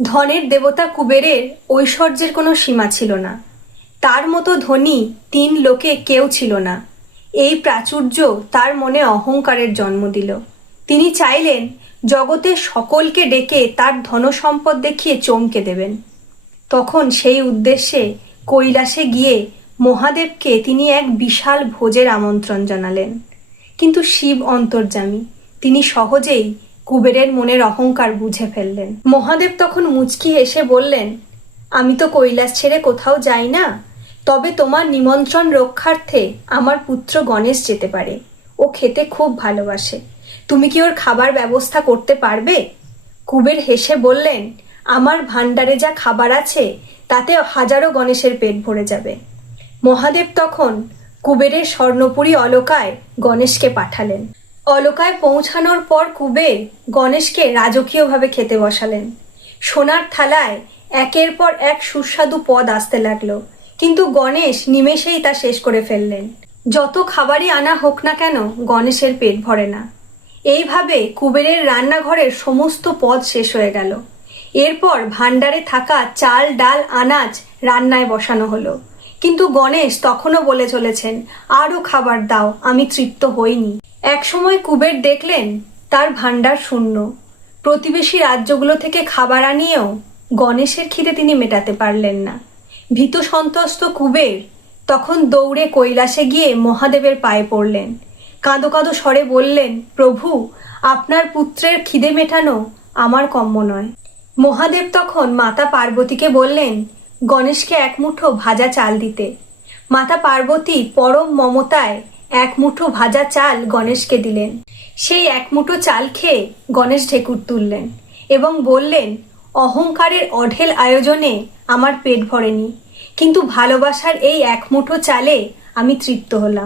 ধনের দেবতা কুবেরের ঐশ্বর্যের কোনো সীমা ছিল না। তার মতো ধনী 3 লোকে কেউ ছিল না। এই প্রাচুর্য তার মনে অহংকারের জন্ম দিল। তিনি চাইলেন জগতের সকলকে ডেকে তার ধনসম্পদ দেখিয়ে চমকে দেবেন। তখন সেই উদ্দেশ্যে কৈলাসে গিয়ে মহাদেবকে তিনি এক বিশাল ভোজের আমন্ত্রণ জানালেন। কিন্তু শিব অন্তর্যামী, তিনি সহজেই কুবেরের মনের অহংকার বুঝে ফেললেন। মহাদেব তখন মুচকি হেসে বললেন, আমি তো কৈলাস ছেড়ে কোথাও যাই না, তবে তোমার নিমন্ত্রণ রক্ষার্থে আমার পুত্র গণেশ যেতে পারে। ও খেতে খুব ভালোবাসে। তুমি কি ওর খাবার ব্যবস্থা করতে পারবে? কুবের হেসে বললেন, আমার ভাণ্ডারে যা খাবার আছে তাতে হাজারো গণেশের পেট ভরে যাবে। মহাদেব তখন কুবেরের স্বর্ণপুরী অলকায় গণেশকে পাঠালেন। অলকায় পৌঁছানোর পর কুবের গণেশকে রাজকীয়ভাবে খেতে বসালেন। সোনার থালায় একের পর এক সুস্বাদু পদ আসতে লাগলো, কিন্তু গণেশ নিমেষেই তা শেষ করে ফেললেন। যত খাবারই আনা হোক না কেন, গণেশের পেট ভরে না। এইভাবে কুবেরের রান্নাঘরের সমস্ত পদ শেষ হয়ে গেল। এরপর ভাণ্ডারে থাকা চাল, ডাল, আনাজ রান্নায় বসানো হলো, কিন্তু গণেশ তখনও বলে চলেছেন, আরও খাবার দাও, আমি তৃপ্ত হইনি। একসময় কুবের দেখলেন তার ভাণ্ডার শূন্য। প্রতিবেশী রাজ্যগুলো থেকে খাবার আনিয়েও গণেশের খিদে তিনি মেটাতে পারলেন না। ভীত সন্ত্রস্ত কুবের তখন দৌড়ে কৈলাসে গিয়ে মহাদেবের পায়ে পড়লেন। কাঁদো কাঁদো স্বরে বললেন, প্রভু, আপনার পুত্রের খিদে মেটানো আমার কম্য নয়। মহাদেব তখন মাতা পার্বতীকে বললেন গণেশকে এক মুঠো ভাজা চাল দিতে। মাতা পার্বতী পরম মমতায় এক মুঠো ভাজা চাল গণেশকে দিলেন। সেই এক মুঠো চাল খেয়ে গণেশ ঢেকুর তুললেন এবং বললেন, অহংকারের অঢেল আয়োজনে আমার পেট ভরেনি, কিন্তু ভালোবাসার এই এক মুঠো চালে আমি তৃপ্ত হলাম।